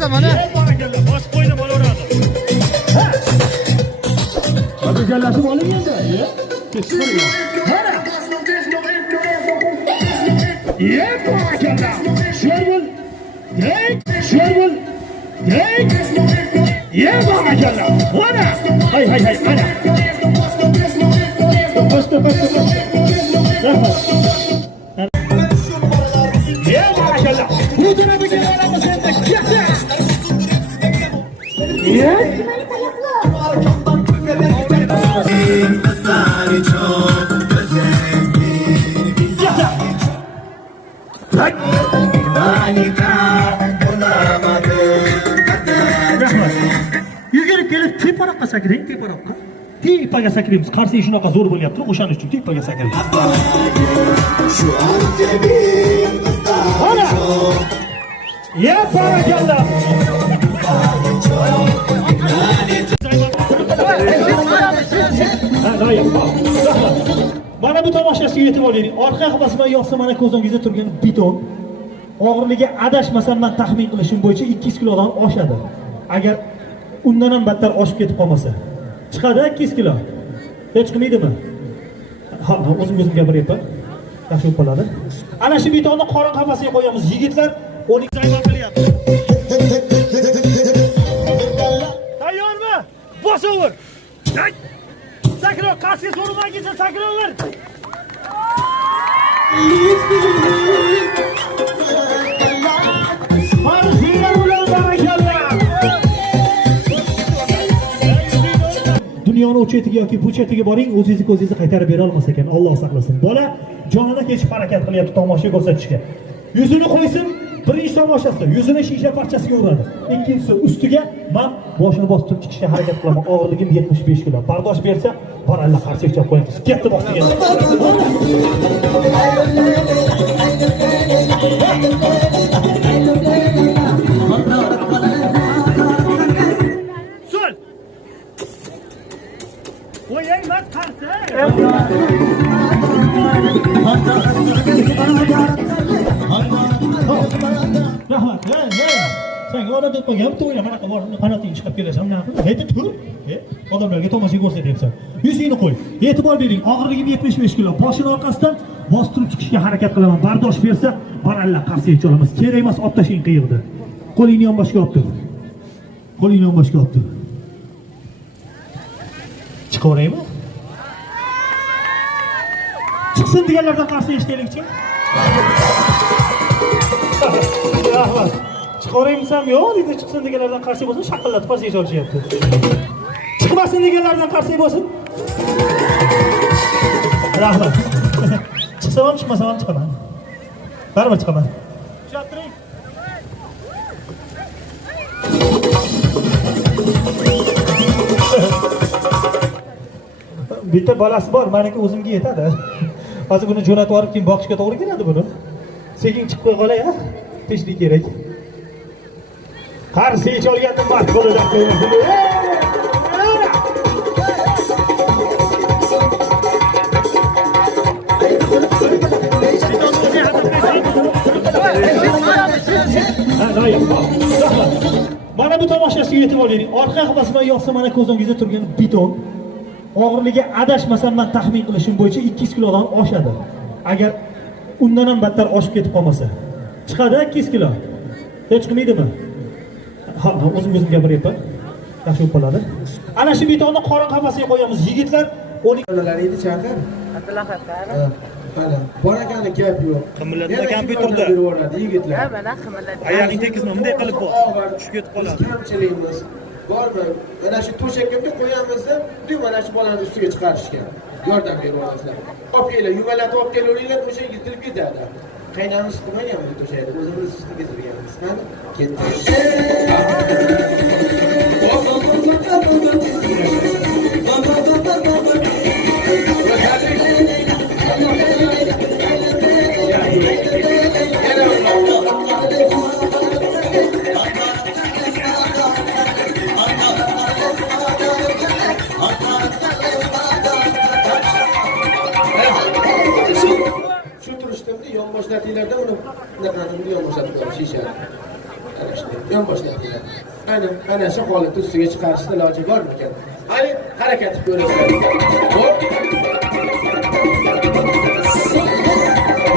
Qarasam mana. Barakalloh, bosib qo'ydim bo'laveradi. Hadi gallashib oling endi. Mana. Barakalloh. Sho'rgul. Sho'rgul. Barakalloh. Mana. Hay, mana. Basta. Rahmat. Barakalloh. Huduna bigilarimiz endi ketdi. Yugurib kelib teparoqqa sakiring, teparoqqa. Tepaga sakiramiz. Qarshi shunaqa zo'r bo'lyapti, o'shaning uchun tepaga sakiramiz. Mana. Barakalloh. Mana bu tomoshasiga e'tibor bering. Orqa hibasman yoqsa mana ko'zingizda turgan beton og'irligi adashmasam men taxmin qilishim bo'yicha 200 kilodan oshadi. Agar undan ham battar oshib ketib qolmasa. Chiqadi 200 kilo. Hech chiqmaydimi? Ha, o'zim gapiryapman. Yaxshi bo'ladi. Ana shu betonni qorin qafasiga qo'yamiz. Yigitlar 12 zaymon qilyapti. Tayyormi? Bosaver. Sakro, qarsiga so'rmaguncha sakraver. Dunyoni u chetiga yoki bu chetiga boring, o'zingizni ko'zingizni qaytarib bera olmas ekan, Alloh saqlasin. Bola jonini kechib harakat qilyapti tomosha ko'rsatishga. Yuzini qo'ysin, birinchi tomoshasi yuzini shisha parchasiga uradi. Ikkinchisi ustiga men boshini bosib chiqishga harakat qilaman. Og'irligim 75 kilo. Bardosh bersa, baralla qarsiga chop qo'yamiz. Ketdi bostiga. Sol. Qo'ying mas qarsi. Rahmat. Sen orada deb qo'ygan, to'yla mana qanoting chiqib kelasan. Hayda tur. Odamlarga tomosha ko'rsatyapsan. Yuzingni qo'y. E'tibor bering, og'irligim 75 kilo. Boshini orqasidan bostirib chiqishga harakat qilaman. Bardosh bersa, baralla qarsiga olamiz. Kerak emas, olib tashing qiyiqda. Qo'lingni yonboshga olib tur. Qo'lingni yonboshga olib tur. Chiqaveraymi? Chiqsin deganlardan qarshi eshitaylikchi. Rahmat. Chiqaveraymisam yo'q, deydi chiqsin deganlardan qarshi bo'lsin, shaqillatib qarsiga olishyapti. Chiqmasin deganlardan qarshi bo'lsin. Rahmat. Chiqsam ham chiqmasam ham chiqaman. Baribir chiqaman. Tushuntiring. Bitta bolasi bor, meniki o'zimga yetadi. Hozir buni jo'natib olib keyin boqishga to'g'ri keladi buni. Sekin chiqib qo'y qolay, ha? Tezlik kerak. Qarsiga olganda mast bo'ladan qo'yamiz. Mana bu tomoshasiga e'tibor bering. Orqa hibasman yoqsa mana ko'zingizda turgan beton og'irligi adashmasam men taxmin qilishim bo'yicha 200 kilodan oshadi. Agar undan ham battar oshib ketib qolmasa. Chiqadi 200 kilo. Hech chiqmaydimi? Ha, o'zim gapiryapman. Yaxshi bo'ladi. Ana shu betonni qorin qafasiga qo'yamiz. Yigitlar 12 Onalar edi chaqir. Mana borakani gap yo'q. Qimillatma kompyuterda. Yigitlar. Ha, mana qimillatma. Ayog'ing tekizma, bunday qilib bor. Tushib ketib qoladi. Kamchiligimiz bormi? Mana shu to'shakka qo'yamizda, mana shu bolani ustiga chiqarishgan. Yordam beryapsizlar. Olib kelinglar, yumalatib olib kelaveringlar, to'shak yitilib ketadi. Qaynamiz qilmaganmiz to'shakni, o'zimiz ustiga turganmiz. Mana ketdi. Shu turishdimda yonboshlatinglarda uni bunaqani yonboshatib qo'yish shishani. Ana shunday yon boshlayaptilar. Ana shu holatda ustiga chiqarishda iloji bormikan? Hali harakat qilib ko'rasizlar. Hop.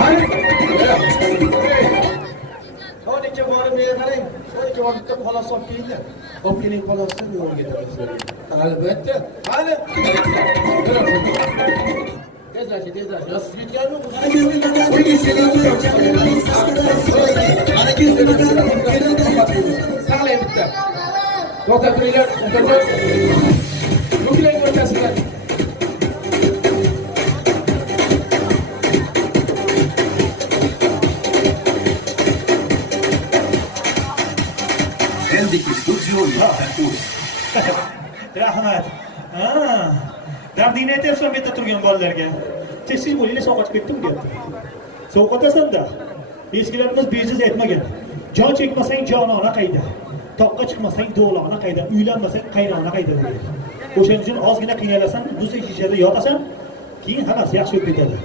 Hali. Xo'jaga borib meni qarang. Xo'jaga borib xolos olib kelinglar. Olib keling xolosni yo'lga ketasizlar. Albatta. Hali. Tezlash. Yo'q, yetganmi? Saqlang bitta. To'xtab turinglar, to'xtab. Yuklang o'rtasizlar. Rahmat. Dardingni aytyapsan bu yerda turgan bolalarga. Tez bo'linglar, sovqotib ketdim deyapti. Sovqotasan-da. Eskilarimiz bejiz aytmagan. Jon chekmasang jonona qayda. Toqqa chiqmasang do'lona qayda. Uylanmasang qaynona qayda deydi. O'shaning uchun ozgina qiynalasan, duzi shishada yotasan, keyin hammasi yaxshi bo'lib ketadi.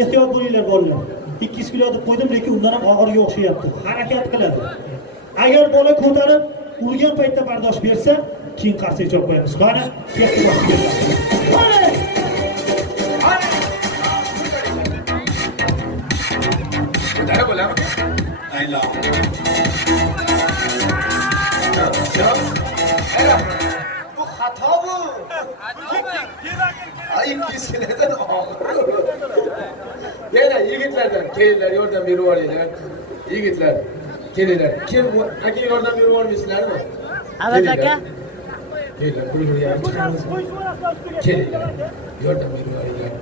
Ehtiyot bo'linglar bolalar. 200 kilo deb qo'ydim, lekin undan ham og'irga o'xshayapti. Harakat qiladi. Agar bola ko'tarib urgan paytda bardosh bersa, keyin qarsak chop qo'yamiz. Qani, siyosat boshlaymiz. Ko'tarib bo'ladimi? Aylo. Bu xato bu. Ay, kishilardan og'ir. Yana yigitlardan kelinglar, yordam berib yuboringlar. Yigitlar, kelinglar. Kim aka yordam berib yubormaysizlarmi? Avaz aka. Kelinglar, bir yarim chiqamiz. Kelinglar, yordam berib yuboringlar.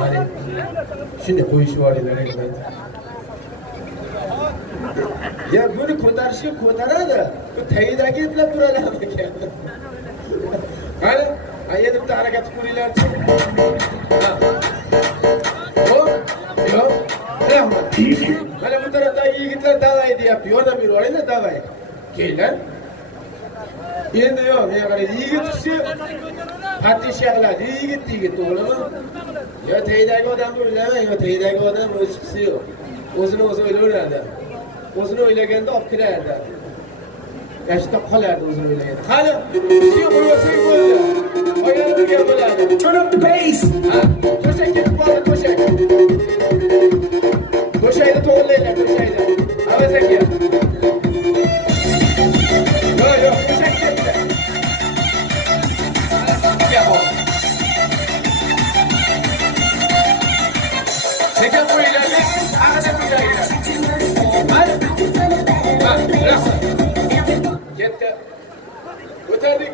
Mana shuni qo'yishib yuboringlar endi. Ya buni ko'tarishga ko'taradi. Bu tayidagi etlab turalarmi ekan? Qani, endi bitta harakat qilinglar-chi. Hop, yo'q. Rahmat. Mana bu tarafdagi yigitlar davay deyapti. Yordam berib yuboringlar, davay. Kelinglar. Endi yo'q, men qarang, yigit kishi patish qiladi. Yigit, to'g'rimi? Yo tayidagi odamni o'ylamang, yo tayidagi odam o'z kishi yo'q. O'zini o'zi o'ylayveradi. O'zini o'ylaganda olib kiradi. Yashda qoladi o'zini o'ylaganda. Qani, shu bo'lsa bo'ldi. Oyog'i birga bo'ladi. Turn up the bass. To'shak ketib qoldi, to'shak. To'shakni to'g'rilaylar, to'shakni. Avaz aka. Yo'q, to'shak ketdi. Sekin qo'yinglar, ag'ada qo'yinglar. Ketdi. Ko'tardik.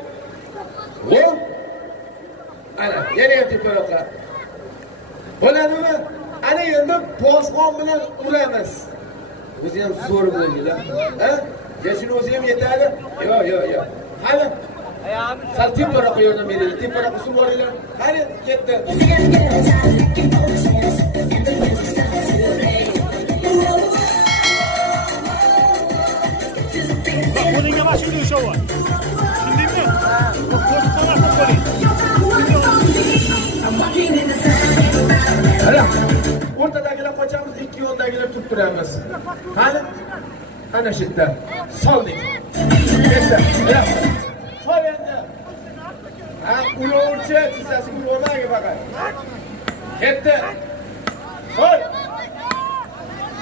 Voy. Ana, yana ham teparoqqa. Bo'ladimi? Ana endi bosqon bilan uramiz. O'zi ham zo'r bo'ladi-da. Ha? Yashini o'zi ham yetadi. Yo'q. Hali. Sal teparoqqa yordam beraylik. Teparoqqa suv boringlar. Hali ketdi. Qo'lingga mashina ushlab. Tushundingmi? Bu qo'shib qo'ymasdan qo'ling. Ana, o'rtadagilar qochamiz, ikki yo'ldagilar turib turamiz. Qani? Ana shu yerda soldik. Ketdi. Sol endi. Ulovchi, tizasi ulovmagi faqat. Ketdi. Sol.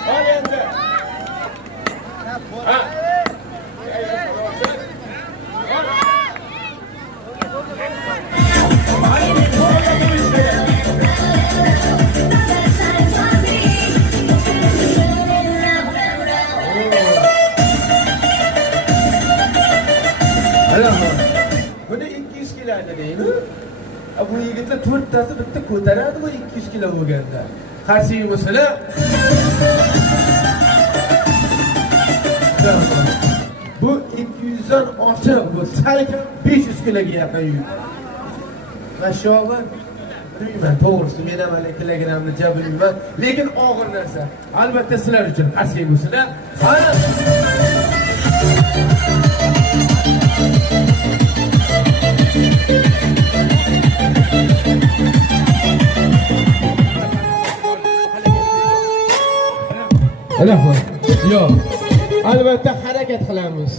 Sol endi. Buni 200 kiloda deymi? Bu yigitlar to'rttasi bitta ko'taradi bu 200 kilo bo'lganda. Qarshi bo'lsalar. Bu 200 dan ortiq bu. Salkam 500 kiloga yaqin yuk. Mashallah. Bilmayman, to'g'risi men ham hali kilogramni jabrilman, lekin og'ir narsa. Albatta sizlar uchun qarshi bo'lsalar. Ana. Yo'q. albatta harakat qilamiz.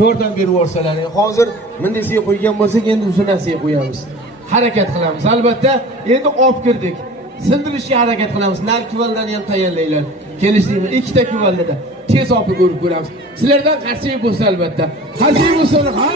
Yordam berib yuborsalaring. Hozir mindisiga qo'ygan bo'lsak, endi uzunasiga qo'yamiz. Harakat qilamiz. Albatta, endi olib kirdik. Sindirishga harakat qilamiz. Narki valdan ham tayyorlaylar. Kelishdingmi? Ikkita kuvallada tez olib ko'rib ko'ramiz. Sizlardan qarshi bo'lsa albatta. Qarshi bo'lsa, ha?